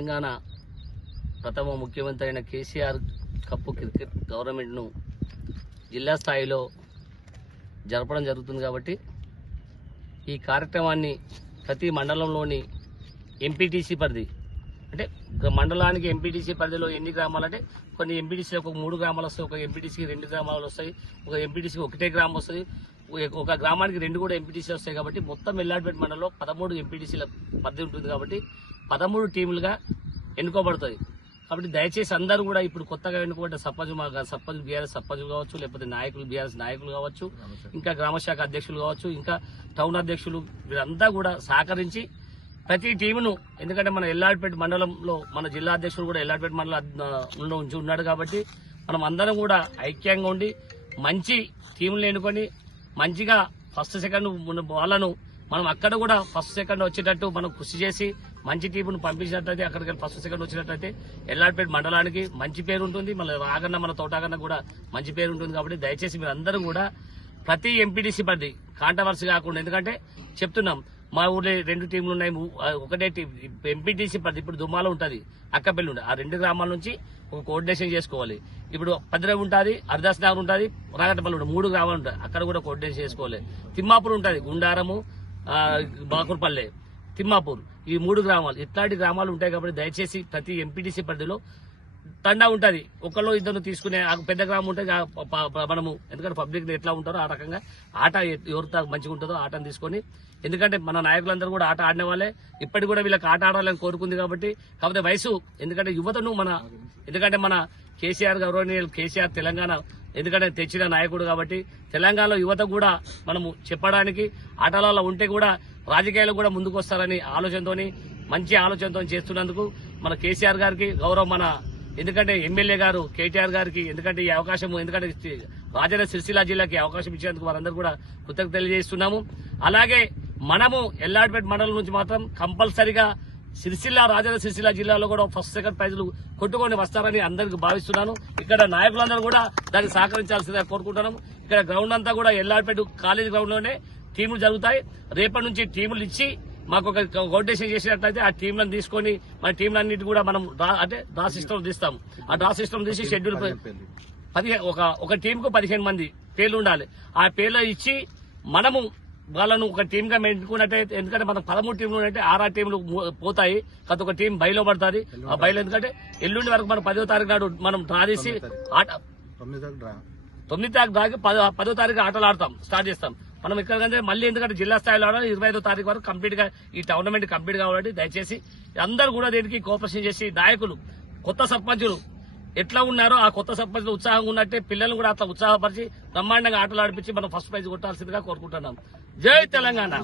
తెలంగాణ ప్రథమ ముఖ్యమంత్రి అయిన కేసీఆర్ కప్పు క్రికెట్ గవర్నమెంట్ను జిల్లా స్థాయిలో జరపడం జరుగుతుంది కాబట్టి ఈ కార్యక్రమాన్ని ప్రతి మండలంలోని ఎంపీటీసీ పరిధి అంటే మండలానికి ఎంపీటీసీ పరిధిలో ఎన్ని గ్రామాలంటే కొన్ని ఎంపీటీసీ ఒక 3 గ్రామాలు వస్తాయి, ఒక ఎంపీటీసీకి 2 గ్రామాలు వస్తాయి, ఒక ఎంపీటీసీకి ఒకటే గ్రామం వస్తుంది, ఒక గ్రామానికి 2 కూడా ఎంపీటీసీ వస్తాయి. కాబట్టి మొత్తం ఎల్లాడిపేట మండలంలో 13 ఎంపీటీసీల పరిధి ఉంటుంది కాబట్టి 13 టీములుగా ఎన్నుకోబడుతుంది. కాబట్టి దయచేసి అందరూ కూడా ఇప్పుడు కొత్తగా ఎన్నుకోబడ్డ సర్పంచ్ బీఆర్ఎస్ సర్పంచులు కావచ్చు, లేకపోతే నాయకులు బీఆర్ఎస్ నాయకులు కావచ్చు, ఇంకా గ్రామశాఖ అధ్యక్షులు కావచ్చు, ఇంకా టౌన్ అధ్యక్షులు వీరంతా కూడా సహకరించి ప్రతి టీమును, ఎందుకంటే మన ఎల్లాడిపేట మండలంలో మన జిల్లా అధ్యక్షుడు కూడా ఎల్లాడిపేట మండలంలో ఉన్నాడు కాబట్టి మనం అందరం కూడా ఐక్యంగా ఉండి మంచి టీములను ఎన్నుకొని మంచిగా ఫస్ట్ సెకండ్ వాళ్ళను మనం అక్కడ కూడా ఫస్ట్ సెకండ్ వచ్చేటట్టు మనం కృషి చేసి మంచి టీమును పంపించినట్లయితే అక్కడికి ఫస్ట్ సెకండ్ వచ్చినట్లయితే ఎల్లాడిపేట మండలానికి మంచి పేరు ఉంటుంది, మన రాగన్న మన తోటాగన్న కూడా మంచి పేరు ఉంటుంది. కాబట్టి దయచేసి మీరు అందరూ కూడా ప్రతి ఎంపీటీసీ పరిధి కాంట్రవర్సీ కాకుండా, ఎందుకంటే చెప్తున్నాం మా ఊళ్ళో 2 టీంలు ఉన్నాయి, ఒకటే టీం ఎంపీటీసీ పరిధి. ఇప్పుడు దుమ్మాలో ఉంటుంది, అక్కపల్లి ఉంటుంది, ఆ 2 గ్రామాల నుంచి ఒక కోఆర్డినేషన్ చేసుకోవాలి. ఇప్పుడు పద్ర ఉంటుంది, అర్దాస్ నగర్ ఉంటుంది, రాగటపల్లి ఉంటుంది, 3 గ్రామాలు ఉంటాయి, అక్కడ కూడా కోఆర్డినేషన్ చేసుకోవాలి. తిమ్మాపూర్ ఉంటుంది, గుండారము, బాకుర్పల్లె, తిమ్మాపూర్, ఈ 3 గ్రామాలు ఇట్లాంటి గ్రామాలు ఉంటాయి. కాబట్టి దయచేసి ప్రతి ఎంపీటీసీ పరిధిలో తండా ఉంటుంది, ఒకళ్ళు ఇద్దరు తీసుకునే పెద్ద గ్రామం ఉంటుంది. మనము ఎందుకంటే పబ్లిక్ ఎట్లా ఉంటారో ఆ రకంగా ఆట ఎవరితో మంచిగా ఉంటుందో ఆటను తీసుకొని, ఎందుకంటే మన నాయకులందరూ కూడా ఆట ఆడిన వాళ్ళే, ఇప్పటికి కూడా వీళ్ళకి ఆట ఆడాలని కోరుకుంది. కాబట్టి కాకపోతే వయసు, ఎందుకంటే యువతను ఎందుకంటే మన కేసీఆర్ గౌరవనీయులు కేసీఆర్ తెలంగాణ ఎందుకంటే తెచ్చిన నాయకుడు కాబట్టి తెలంగాణలో యువత కూడా మనము చెప్పడానికి ఆటలలో ఉంటే కూడా రాజకీయాలు కూడా ముందుకు వస్తారని ఆలోచనతోని మంచి ఆలోచనతో చేస్తున్నందుకు మన కేసీఆర్ గారికి గౌరవం, మన ఎందుకంటే ఎమ్మెల్యే గారు కేటీఆర్ గారికి ఎందుకంటే ఈ అవకాశం, ఎందుకంటే రాజన్న సిరిసిల్ల జిల్లాకి అవకాశం ఇచ్చేందుకు వారందరూ కూడా కృతజ్ఞతలు తెలియజేస్తున్నాము. అలాగే మనము ఎల్లాడిపేట మండలం నుంచి మాత్రం కంపల్సరిగా రాజన్న సిరిసిల్ల జిల్లాలో కూడా ఫస్ట్ సెకండ్ ప్రైజులు కొట్టుకొని వస్తారని అందరికి భావిస్తున్నాను. ఇక్కడ నాయకులందరూ కూడా దానికి సహకరించాల్సిందిగా కోరుకుంటున్నాము. ఇక్కడ గ్రౌండ్ అంతా కూడా ఎల్లాడిపేట కాలేజ్ గ్రౌండ్ లోనే టీములు జరుగుతాయి. రేపటి నుంచి టీములు ఇచ్చి మాకు ఒక కోఆర్డినేషన్ చేసినట్లయితే ఆ టీంలను తీసుకొని మన టీంలన్నిటి కూడా మనం డ్రా సిస్టమ్ తీస్తాము. ఆ డ్రా సిస్టమ్ తీసి షెడ్యూల్ ఒక టీంకు 15 మంది పేర్లు ఉండాలి. ఆ పేర్లు ఇచ్చి మనము వాళ్ళను ఒక టీమ్ గా ఎన్నుకున్నట్టయితే, ఎందుకంటే మనం 13 టీంలు ఉన్నట్టే 6 టీంలు పోతాయి, కాదు ఒక టీం బయలో పడుతుంది. ఆ బయలు ఎందుకంటే ఎల్లుండి వరకు మనం 10వ తారీఖు నాడు మనం డ్రా చేసి 9 తారీఖు డ్రాకి 10వ తారీఖు ఆటలు ఆడతాం, స్టార్ట్ చేస్తాం. మనం ఎక్కడికంటే మళ్ళీ ఎందుకంటే జిల్లా స్థాయిలో 25వ తారీఖు వరకు కంప్లీట్ గా ఈ టోర్నమెంట్ కంప్లీట్ కావాలంటే దయచేసి అందరూ కూడా దీనికి కోఆపరేషన్ చేసి నాయకులు కొత్త సర్పంచులు ఎట్లా ఉన్నారో ఆ కొత్త సర్పంచులు ఉత్సాహంగా ఉన్నట్టే పిల్లలను కూడా అట్లా ఉత్సాహపరిచి బ్రహ్మాండంగా ఆటలు ఆడిపించి మనం ఫస్ట్ ప్రైజ్ కొట్టాల్సిందిగా కోరుకుంటున్నాం. జై తెలంగాణ.